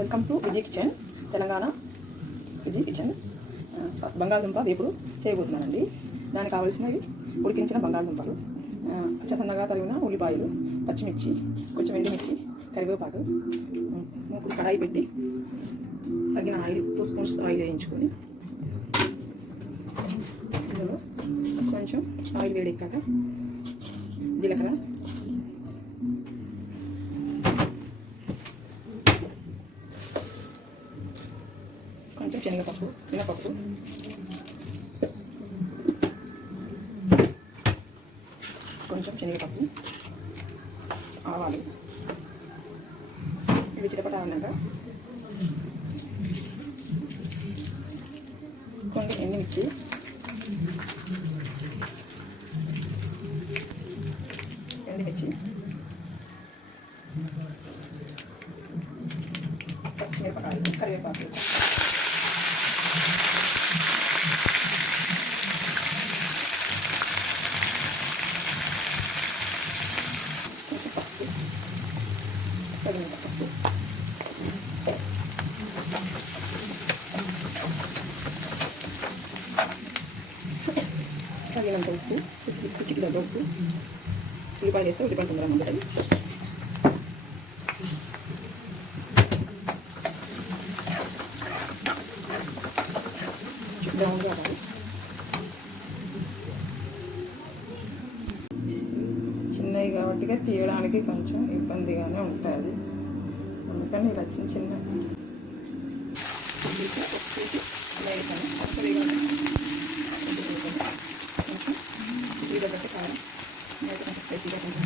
Welcome to Vijay kitchen Telangana. Vijay kitchen బంగాళదుంప వేపుడు చేయబోతున్నానండి. దానికి కావాల్సినవి ఉడికించిన బంగాళదుంపలు, సన్నగా తరిగిన ఉల్లిపాయలు, పచ్చిమిర్చి, కొంచెం ఎండుమిర్చి, కరివేపాకు. ఇప్పుడు కడాయి పెట్టి తగిన ఆయిల్ 2 స్పూన్స్ ఆయిల్ వేయించుకొని ఇందులో కొంచెం ఆయిల్ వేడెక్కాక జీలకర్ర, కొంచెం శనగపప్పు, మినపప్పు, కొంచెం శనగపప్పు, ఆవాలు. ఇవి చిటపట అన్నాక కొంచెం ఎండుమిర్చి, పచ్చిమిరపకాయలు, కరివేపాకు, పసుపు, తగినంత పసుపు, తగినంత ఉప్పు, పిచ్చికి దగ్గర ఉప్పు. ఉల్లిపాయలు వేస్తే ఉల్లిపాయలు తొందరగా ఉంటాయి. బ్రౌన్ కావాలి. చిన్నవి కాబట్టి తీయడానికి కొంచెం ఇబ్బందిగానే ఉంటుంది, అందుకని ఇలా చిన్న చిన్న కొంచెం కారం కొంచెం స్పైసీగా కొంచెం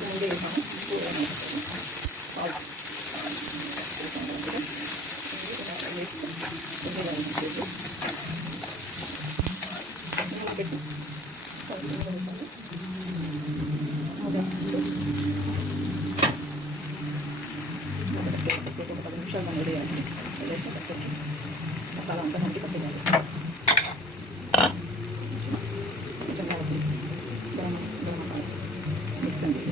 ముందే వేసాము. పెట్టి ఒక 10 నిమిషాలు మనం వేయాలి. మసాలా అంతా మంచి పట్టుకోవాలి. కొంచెం గరం మసాలా మిక్స్ అండి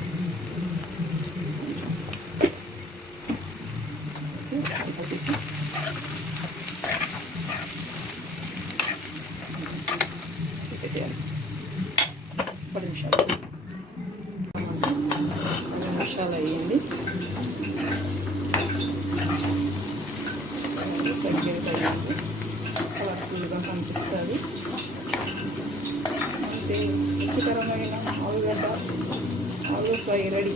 పొట్టేసి పెట్టేసేయాలి. 10 నిమిషాలు. 10 నిమిషాలు అయ్యింది. కలర్ఫుల్గా కనిపిస్తుంది. అంటే రుచికరమైన ఆలుగడ్డ ఆలు ఫ్రై రెడీ.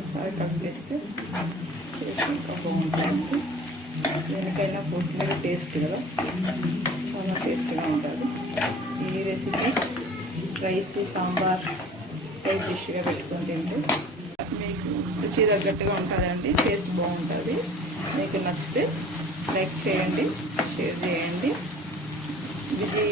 ఒకసారి కలిపేస్తే టేస్ట్ ఇంకా బాగుంటుంది. దేనికైనా కొత్తిమీర టేస్ట్ కదా, చాలా టేస్ట్గా ఉంటుంది. ఈ రెసిపీ రైస్, సాంబార్, సైడ్ డిష్గా పెట్టుకొని తింటే మీకు రుచి తగ్గట్టుగా ఉంటుందండి. టేస్ట్ బాగుంటుంది. మీకు నచ్చితే లైక్ చేయండి, షేర్ చేయండి. ఇది